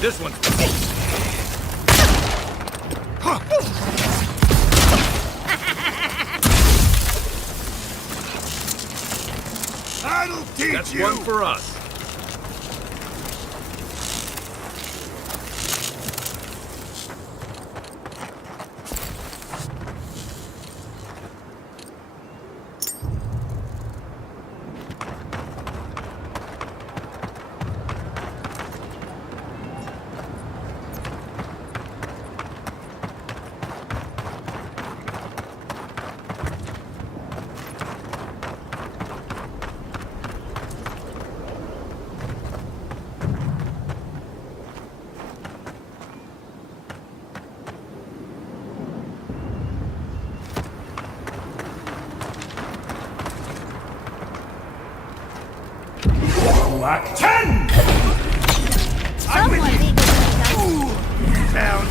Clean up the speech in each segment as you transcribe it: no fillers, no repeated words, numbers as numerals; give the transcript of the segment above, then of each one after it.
This one. I'll teach That's you. one for us. Lock 10! Someone needs to Found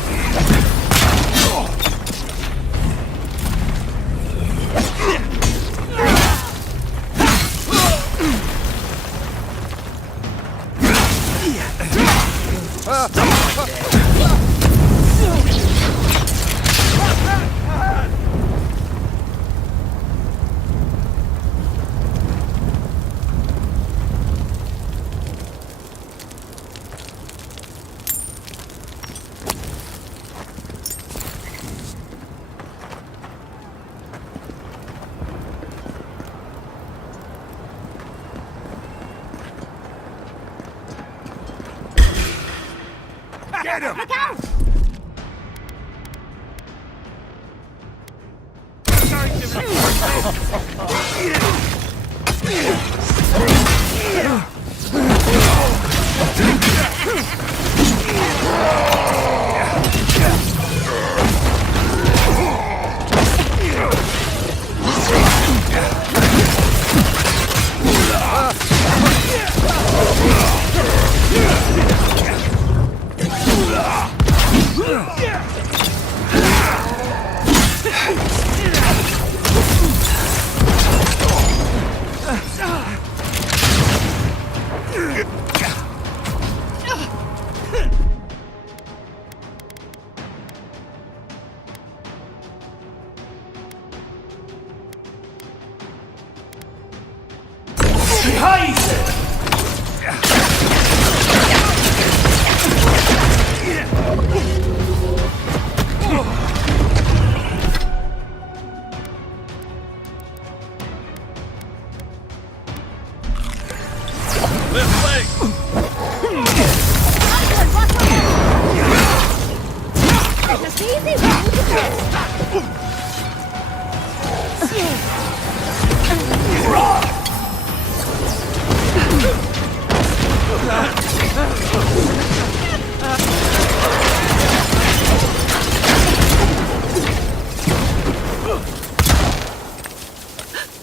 Get him! Look out!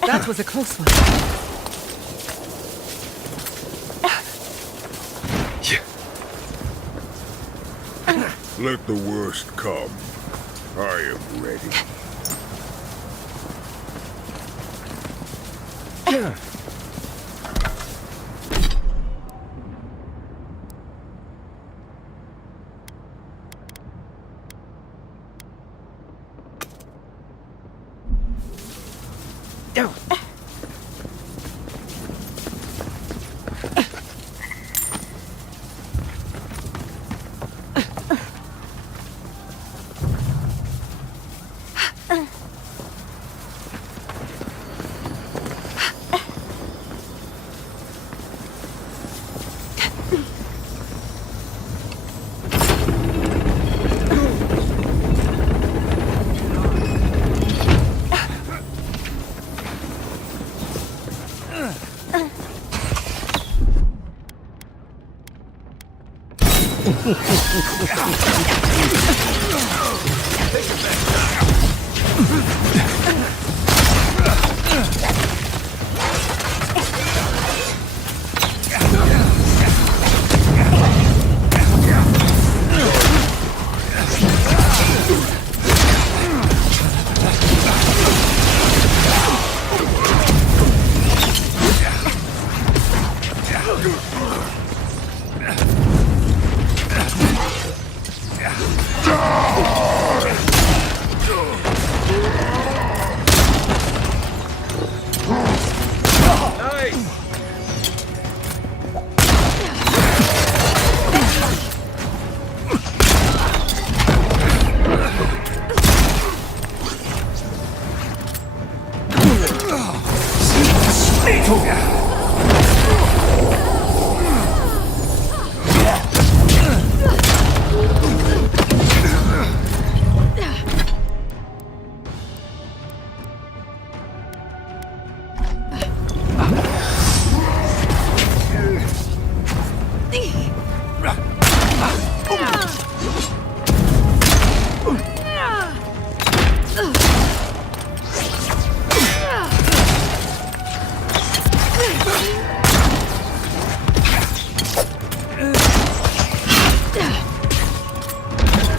That was a close one. Let the worst come. I am ready.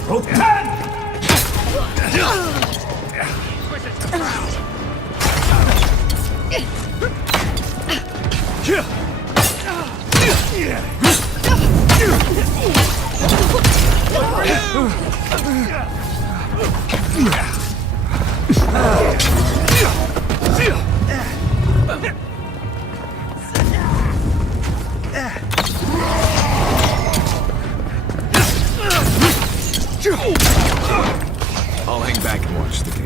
Both hands! I'll hang back and watch the gate.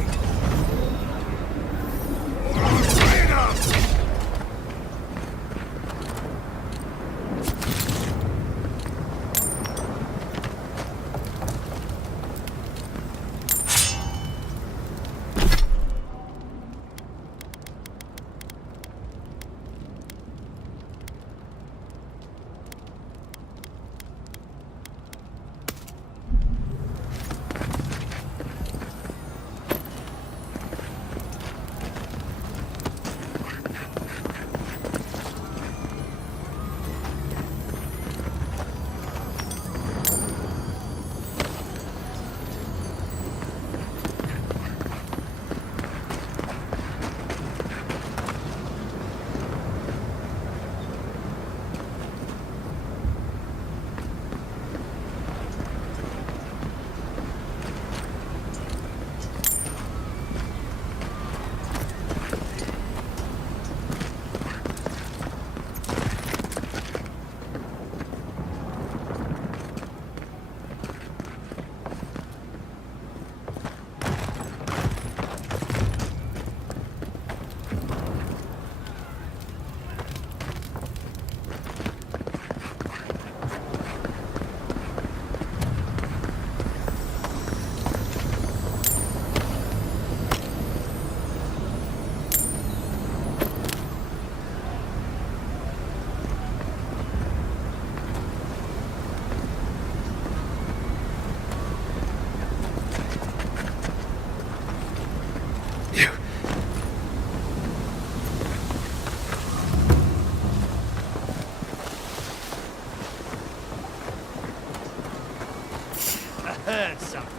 Heard something.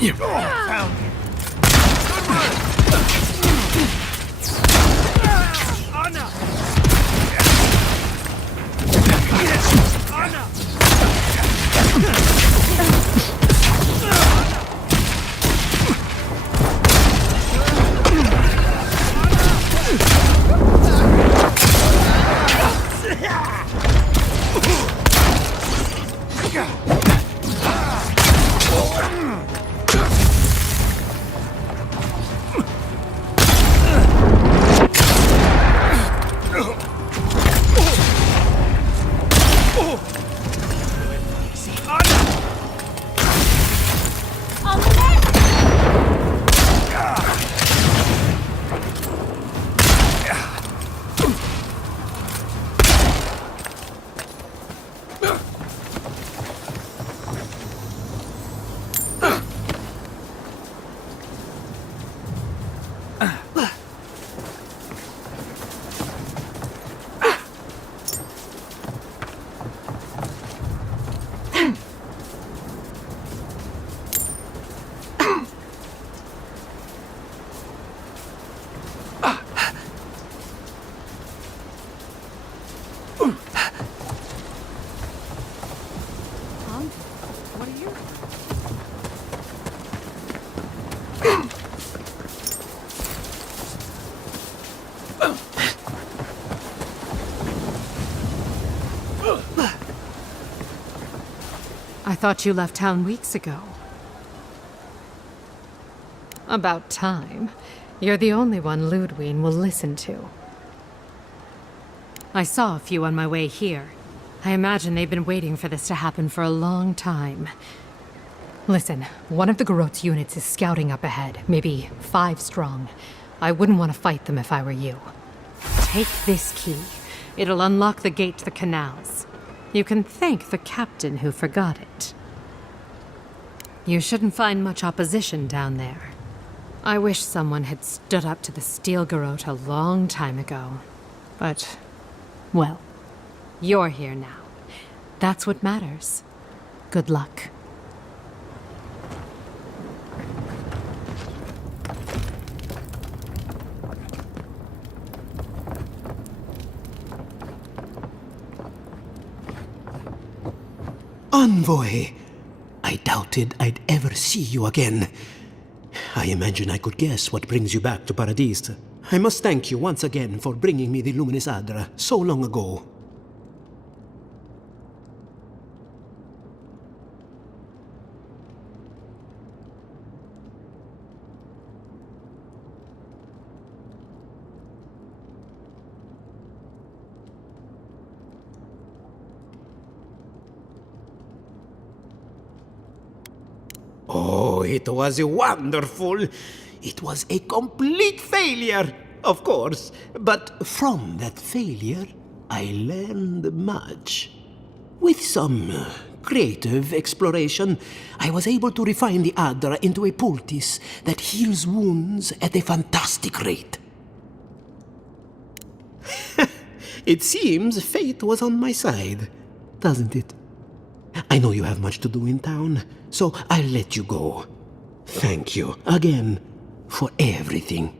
You Found him. Good work. Honor. Honor. What are you? I thought you left town weeks ago. About time. You're the only one Ludwig will listen to. I saw a few on my way here. I imagine they've been waiting for this to happen for a long time. Listen, one of the Garot's units is scouting up ahead, maybe 5 strong. I wouldn't want to fight them if I were you. Take this key. It'll unlock the gate to the canals. You can thank the captain who forgot it. You shouldn't find much opposition down there. I wish someone had stood up to the Steel Garot a long time ago. But, well, you're here now. That's what matters. Good luck. Envoy! I doubted I'd ever see you again. I imagine I could guess what brings you back to Paradis. I must thank you once again for bringing me the Luminous Adra so long ago. Oh, it was wonderful. It was a complete failure, of course. But from that failure, I learned much. With some creative exploration, I was able to refine the Adra into a poultice that heals wounds at a fantastic rate. It seems fate was on my side, doesn't it? I know you have much to do in town, so I'll let you go. Thank you again for everything.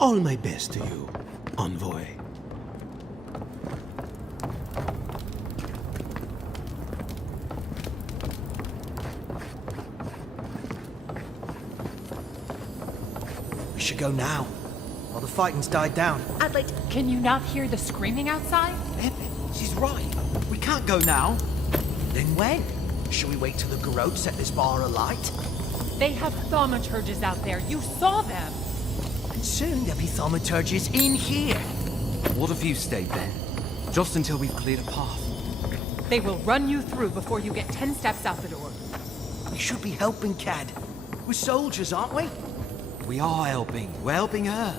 All my best to you, Envoy. We should go now, while the fighting's died down. Adelaide, can you not hear the screaming outside? She's right. We can't go now. Then when? Should we wait till the Garot set this bar alight? They have thaumaturges out there. You saw them. And soon there'll be thaumaturges in here. What if you stayed then? Just until we've cleared a path. They will run you through before you get 10 steps out the door. We should be helping Cad. We're soldiers, aren't we? We are helping. We're helping her.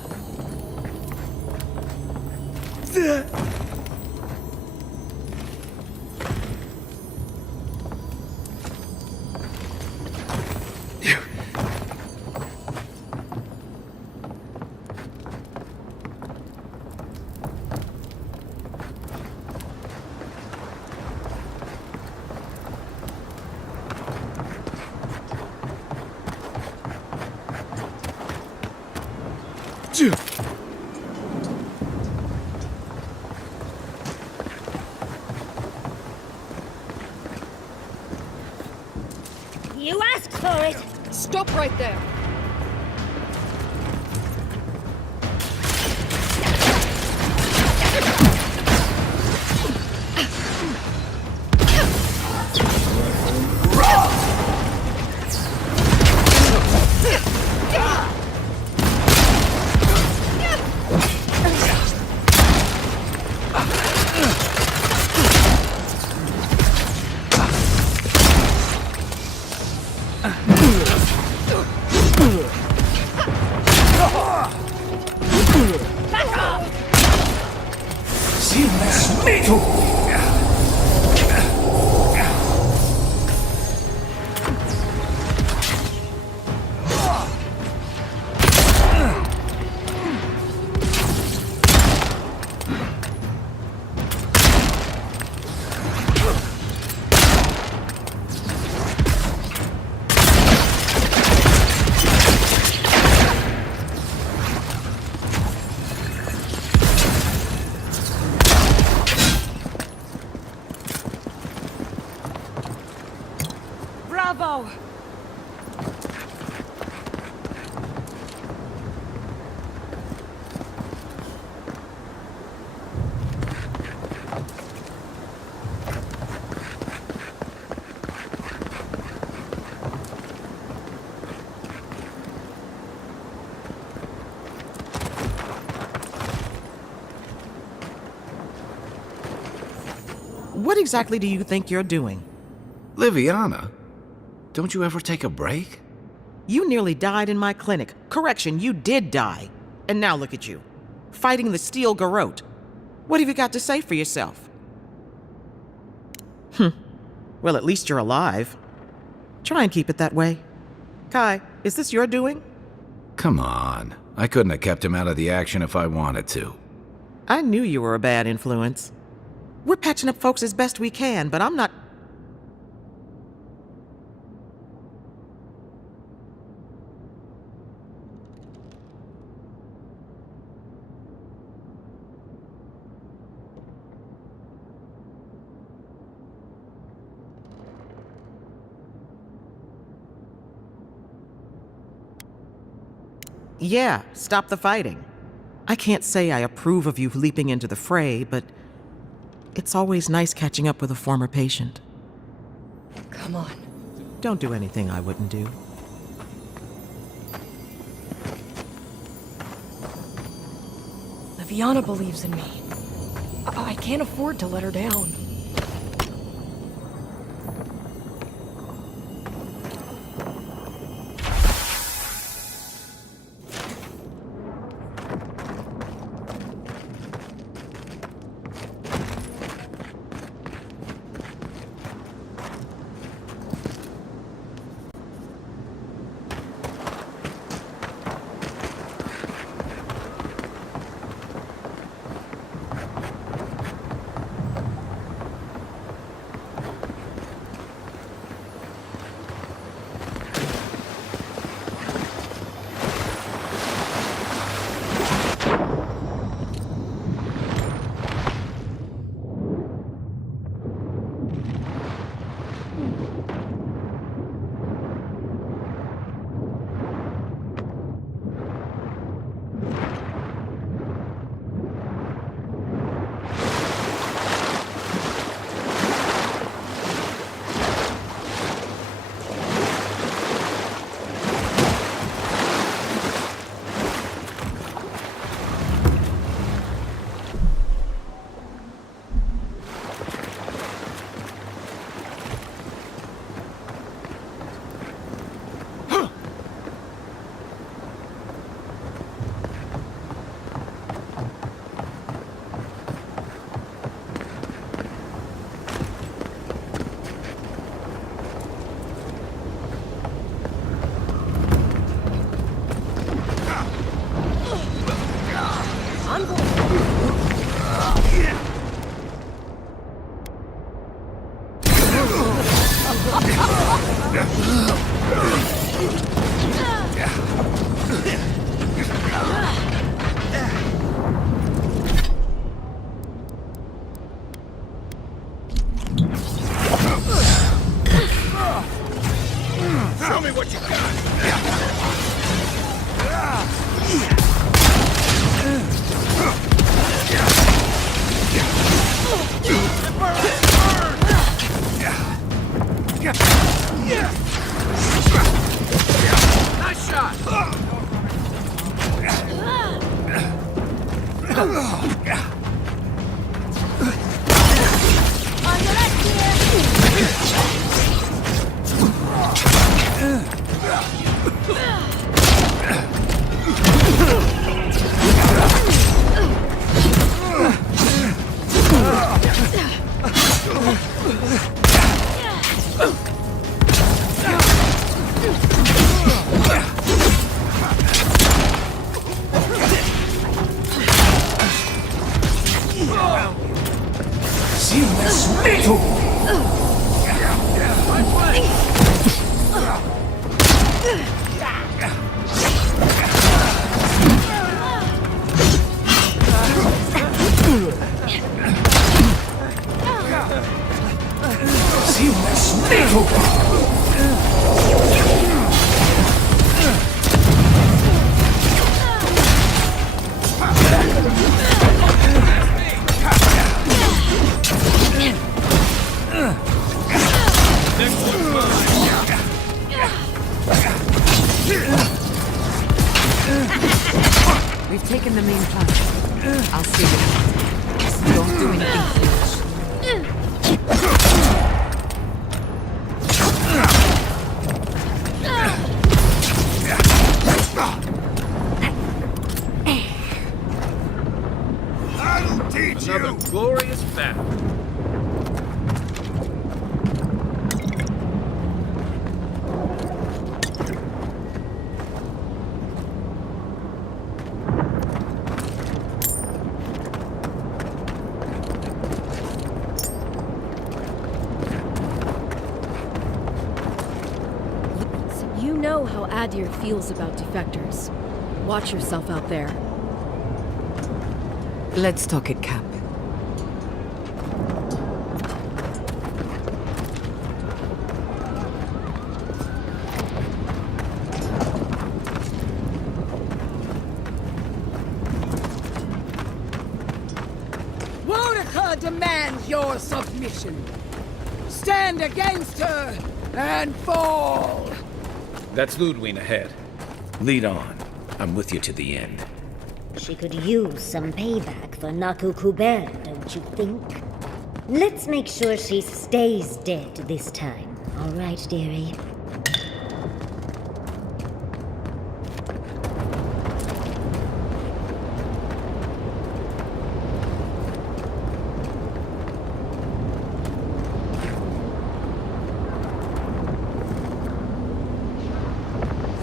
You asked for it! Stop right there! Bravo! What exactly do you think you're doing? Liviana, don't you ever take a break? You nearly died in my clinic. Correction, you did die. And now look at you, fighting the steel garrote. What have you got to say for yourself? Well, at least you're alive. Try and keep it that way. Kai, is this your doing? Come on. I couldn't have kept him out of the action if I wanted to. I knew you were a bad influence. We're patching up folks as best we can, but I'm not... Yeah, stop the fighting. I can't say I approve of you leaping into the fray, but it's always nice catching up with a former patient. Come on. Don't do anything I wouldn't do. Liviana believes in me. I can't afford to let her down. We've taken the main plaza. I'll see you. Just don't do anything foolish. Another glorious battle. You know how Adir feels about defectors. Watch yourself out there. Let's talk at camp. Monica demands your submission. Stand against her and fall. That's Ludwig ahead. Lead on. I'm with you to the end. She could use some payback for Naku Kuber, don't you think? Let's make sure she stays dead this time. All right, dearie?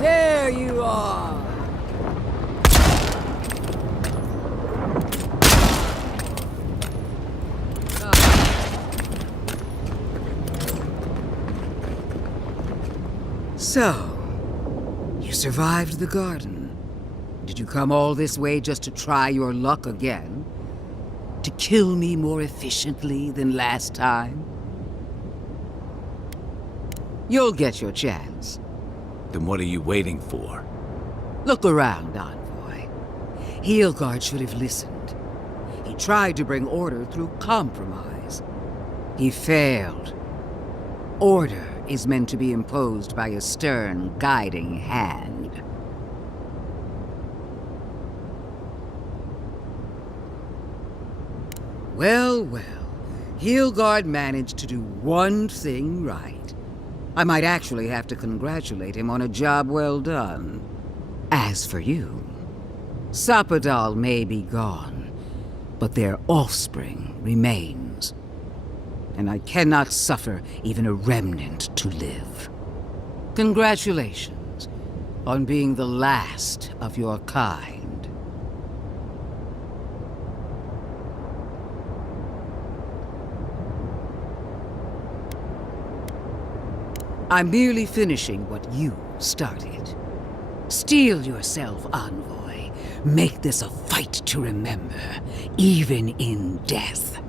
There you are. So, you survived the garden. Did you come all this way just to try your luck again? To kill me more efficiently than last time? You'll get your chance. Then what are you waiting for? Look around, Envoy. Heelguard should have listened. He tried to bring order through compromise. He failed. Order is meant to be imposed by a stern, guiding hand. Well, well. Heelguard managed to do one thing right. I might actually have to congratulate him on a job well done. As for you, Sapadal may be gone, but their offspring remains. And I cannot suffer even a remnant to live. Congratulations on being the last of your kind. I'm merely finishing what you started. Steel yourself, Envoy. Make this a fight to remember, even in death.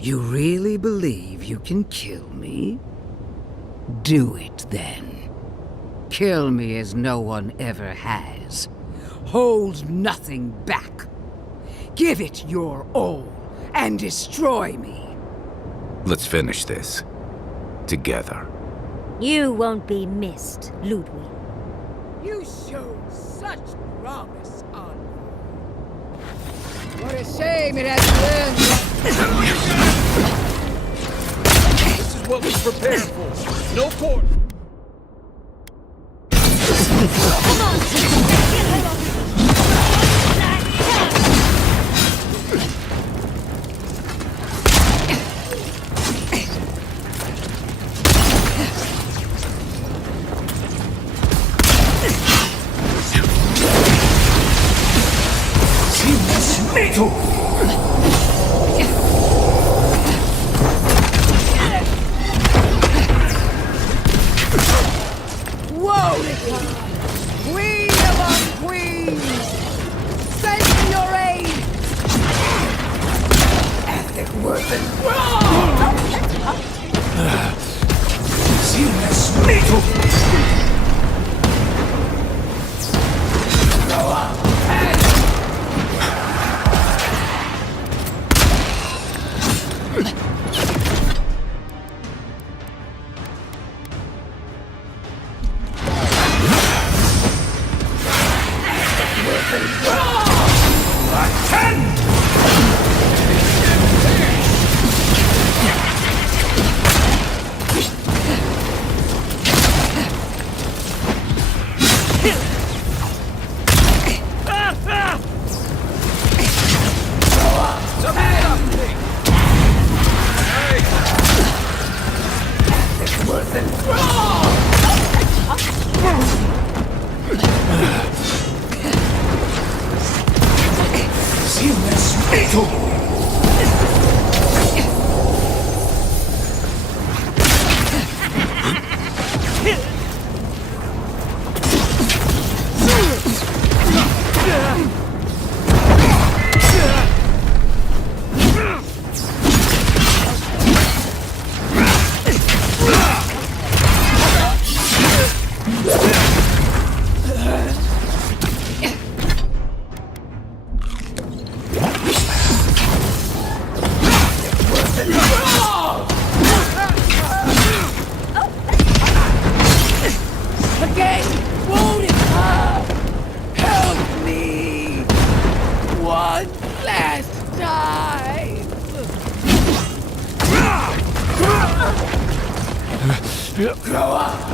You really believe you can kill me? Do it then. Kill me as no one ever has. Hold nothing back. Give it your all and destroy me. Let's finish this. Together. You won't be missed, Ludwig. You showed such promise, Envoy. What a shame it has to end. This is what we prepared for. No quarter. Wonica! Queen among queens! Send me your aid! Ethic worth and Again! Wonica! Help me! One last time! Grow up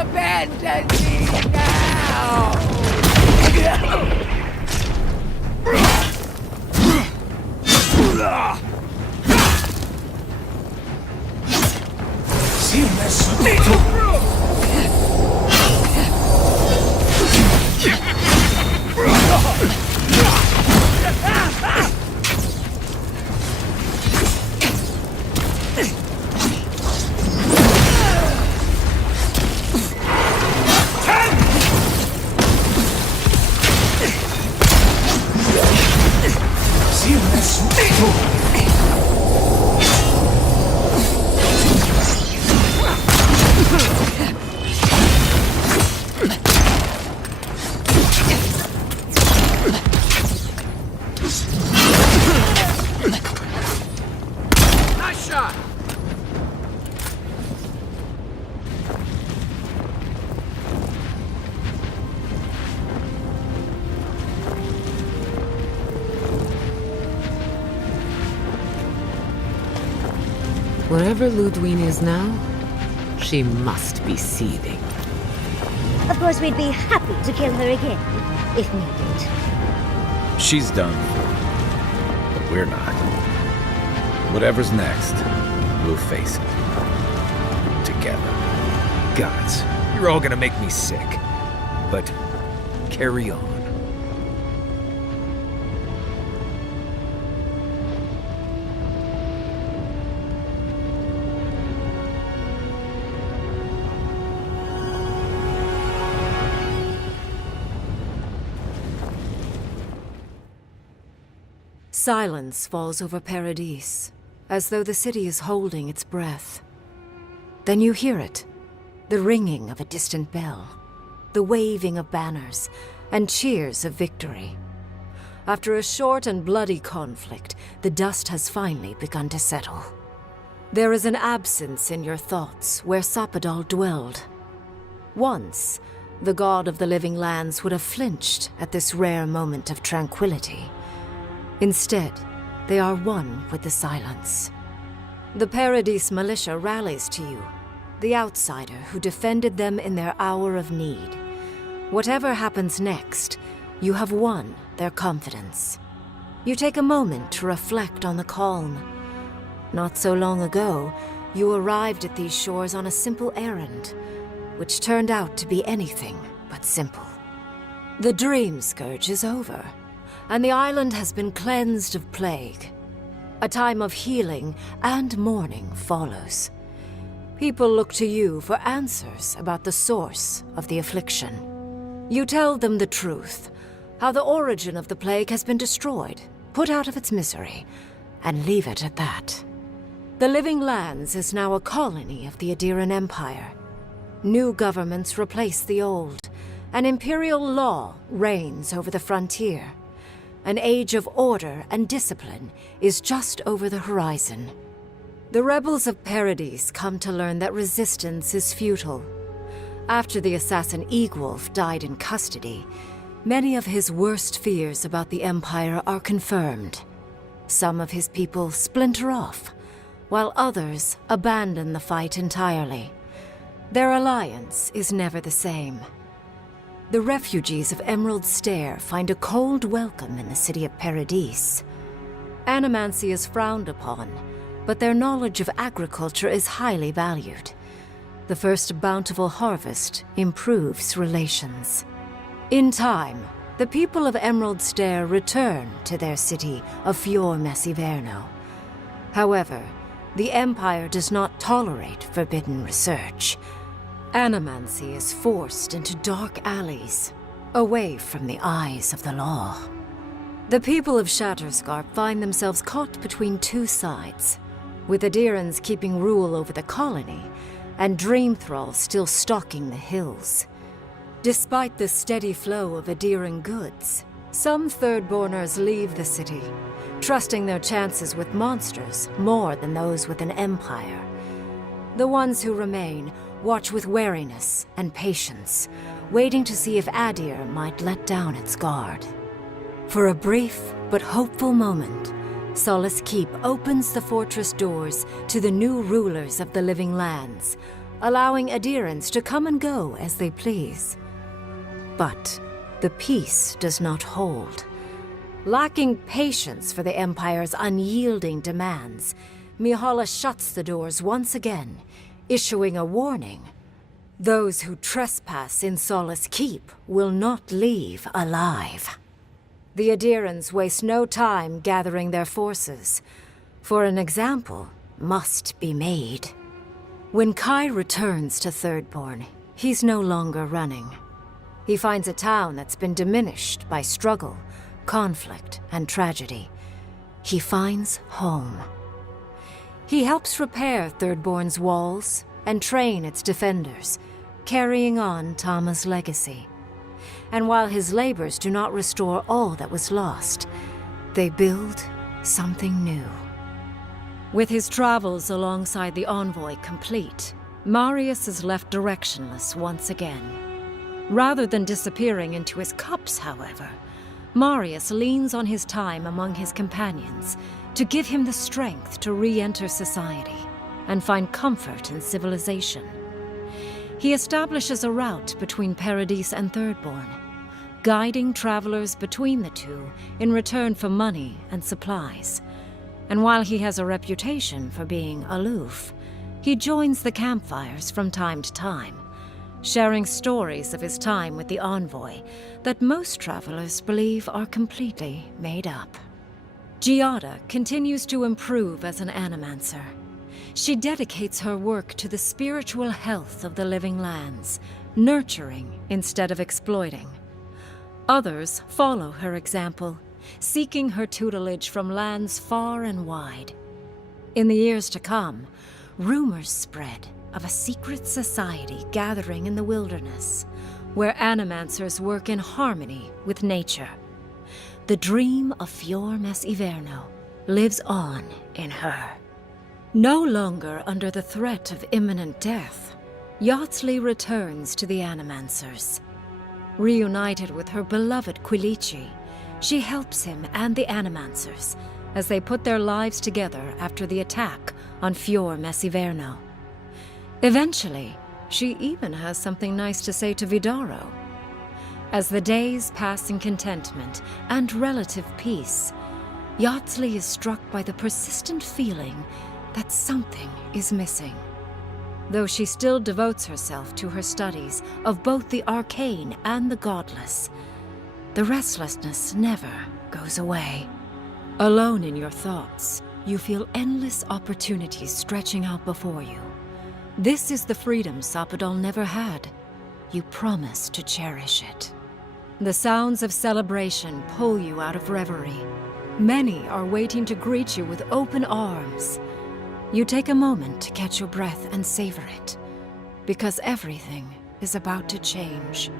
abandon me now! Huh! Wherever Ludwine is now, she must be seething. Of course, we'd be happy to kill her again, if needed. She's done. But we're not. Whatever's next, we'll face it. Together. Gods, you're all gonna make me sick. But carry on. Silence falls over Paradis, as though the city is holding its breath. Then you hear it, the ringing of a distant bell, the waving of banners, and cheers of victory. After a short and bloody conflict, the dust has finally begun to settle. There is an absence in your thoughts where Sapadal dwelled. Once, the god of the living lands would have flinched at this rare moment of tranquility. Instead, they are one with the silence. The Paradis militia rallies to you, the outsider who defended them in their hour of need. Whatever happens next, you have won their confidence. You take a moment to reflect on the calm. Not so long ago, you arrived at these shores on a simple errand, which turned out to be anything but simple. The dream scourge is over, and the island has been cleansed of plague. A time of healing and mourning follows. People look to you for answers about the source of the affliction. You tell them the truth, how the origin of the plague has been destroyed, put out of its misery, and leave it at that. The Living Lands is now a colony of the Adiran Empire. New governments replace the old, and imperial law reigns over the frontier. An age of order and discipline is just over the horizon. The rebels of Paradis come to learn that resistance is futile. After the assassin Egwolf died in custody, many of his worst fears about the Empire are confirmed. Some of his people splinter off, while others abandon the fight entirely. Their alliance is never the same. The refugees of Emerald Stair find a cold welcome in the city of Paradis. Animancy is frowned upon, but their knowledge of agriculture is highly valued. The first bountiful harvest improves relations. In time, the people of Emerald Stair return to their city of Fior Messiverno. However, the Empire does not tolerate forbidden research. Animancy is forced into dark alleys, away from the eyes of the law. The people of Shatterscarp find themselves caught between two sides, with Adirans keeping rule over the colony, and Dream Thralls still stalking the hills. Despite the steady flow of Adiran goods, some Thirdborners leave the city, trusting their chances with monsters more than those with an empire. The ones who remain watch with wariness and patience, waiting to see if Adir might let down its guard. For a brief but hopeful moment, Solace Keep opens the fortress doors to the new rulers of the Living Lands, allowing Adirans to come and go as they please. But the peace does not hold. Lacking patience for the Empire's unyielding demands, Mihala shuts the doors once again, issuing a warning. Those who trespass in Solace Keep will not leave alive. The Adirans waste no time gathering their forces, for an example must be made. When Kai returns to Thirdborn, he's no longer running. He finds a town that's been diminished by struggle, conflict, and tragedy. He finds home. He helps repair Thirdborn's walls and train its defenders, carrying on Tama's legacy. And while his labors do not restore all that was lost, they build something new. With his travels alongside the envoy complete, Marius is left directionless once again. Rather than disappearing into his cups, however, Marius leans on his time among his companions to give him the strength to re-enter society and find comfort in civilization. He establishes a route between Paradise and Thirdborn, guiding travelers between the two in return for money and supplies. And while he has a reputation for being aloof, he joins the campfires from time to time, sharing stories of his time with the envoy that most travelers believe are completely made up. Giada continues to improve as an animancer. She dedicates her work to the spiritual health of the living lands, nurturing instead of exploiting. Others follow her example, seeking her tutelage from lands far and wide. In the years to come, rumors spread of a secret society gathering in the wilderness, where animancers work in harmony with nature. The dream of Fior Mes Iverno lives on in her. No longer under the threat of imminent death, Yardsley returns to the Animancers. Reunited with her beloved Quilici, she helps him and the Animancers as they put their lives together after the attack on Fior Mes Iverno. Eventually, she even has something nice to say to Vidaro. As the days pass in contentment and relative peace, Yardsley is struck by the persistent feeling that something is missing. Though she still devotes herself to her studies of both the arcane and the godless, the restlessness never goes away. Alone in your thoughts, you feel endless opportunities stretching out before you. This is the freedom Sapadol never had. You promise to cherish it. The sounds of celebration pull you out of reverie. Many are waiting to greet you with open arms. You take a moment to catch your breath and savor it, because everything is about to change.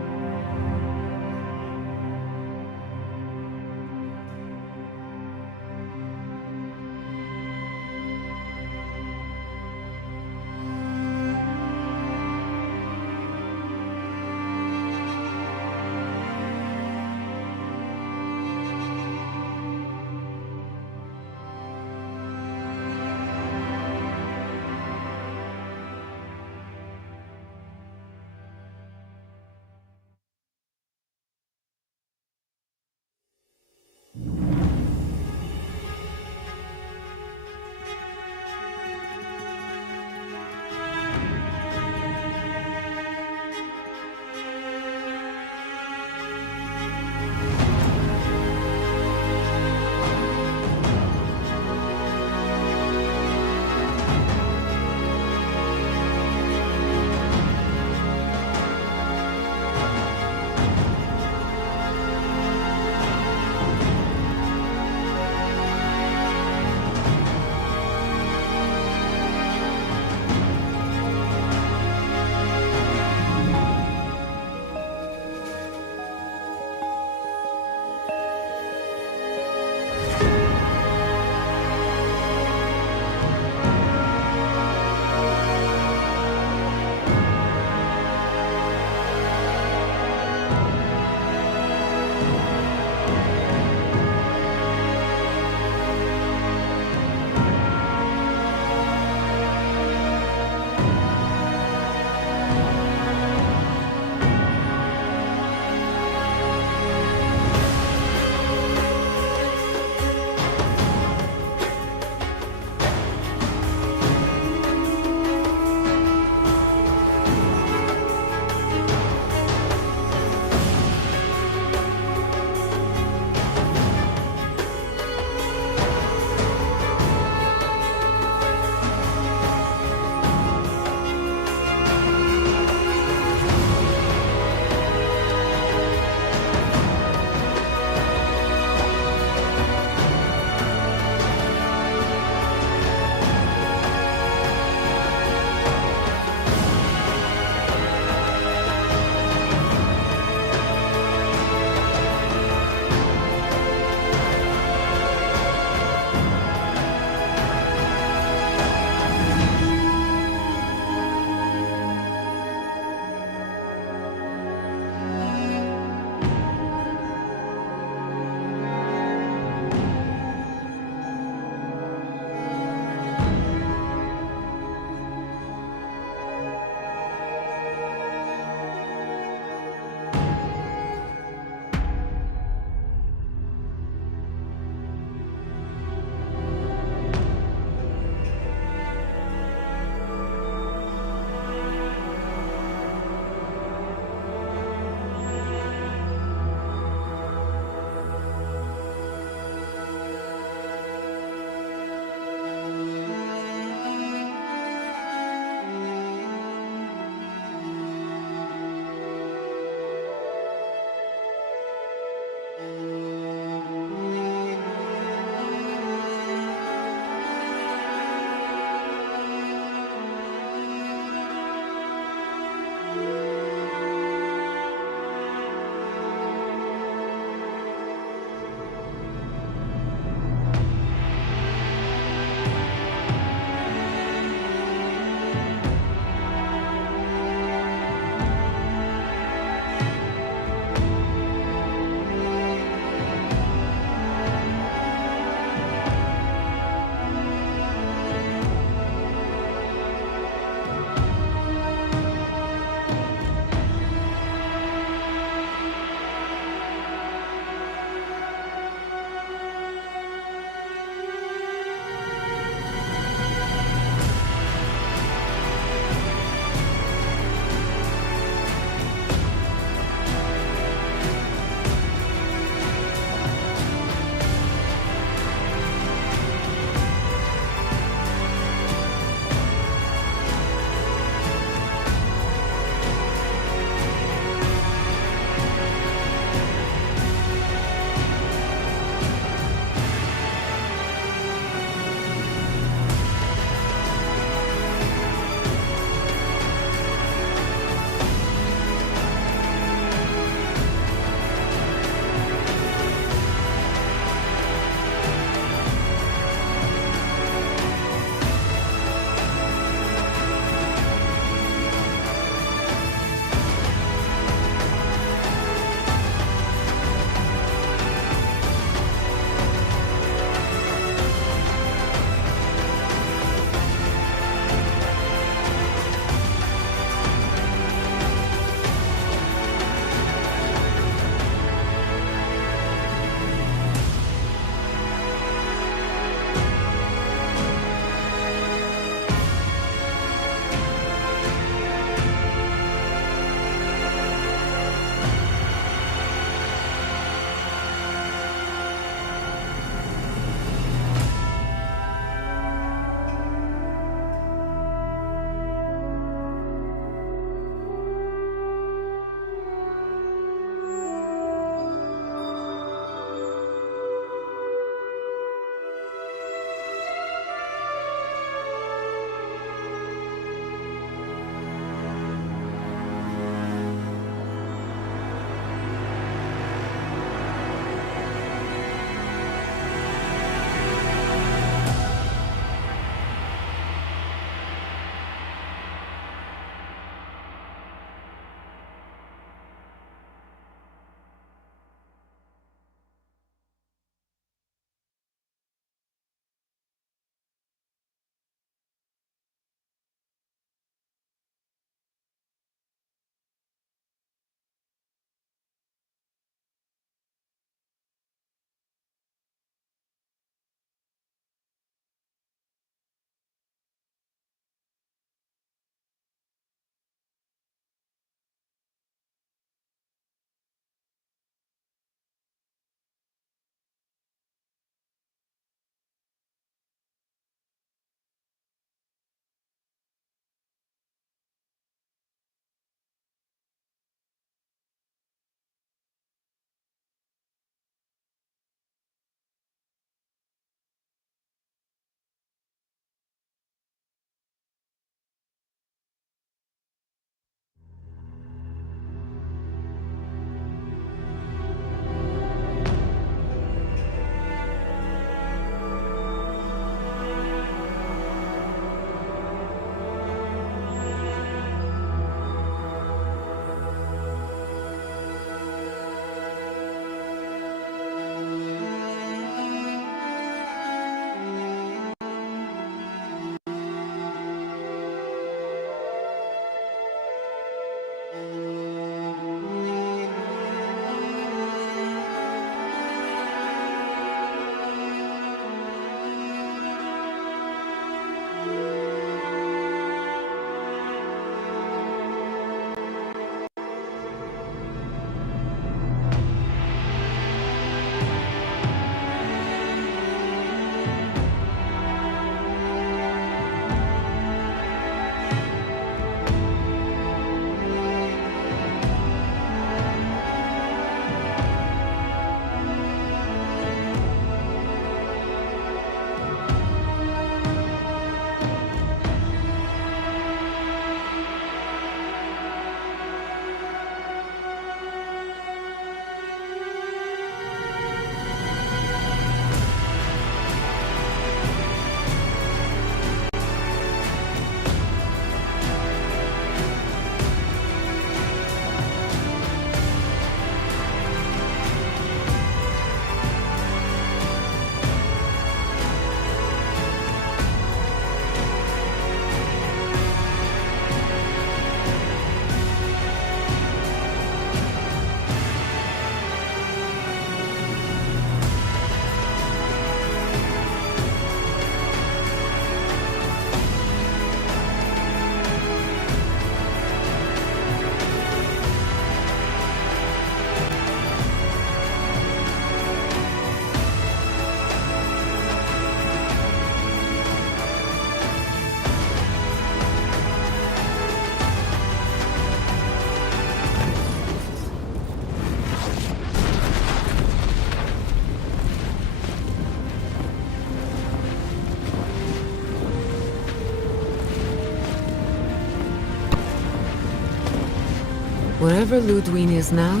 Wherever Ludwine is now,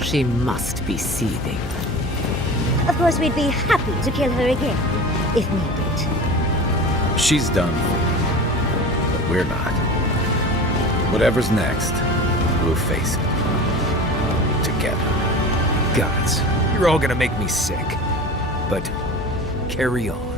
she must be seething. Of course, we'd be happy to kill her again, if needed. She's done. But we're not. Whatever's next, we'll face it. Together. Gods, you're all gonna make me sick. But carry on.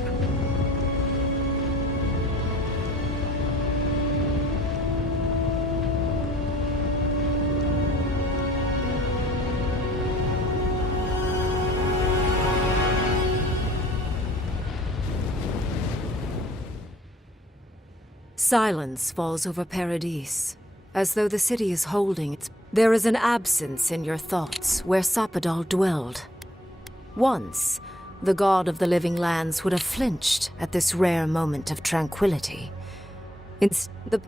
Silence falls over Paradis, as though the city is holding its... There is an absence in your thoughts where Sapadal dwelled. Once, the god of the living lands would have flinched at this rare moment of tranquility. The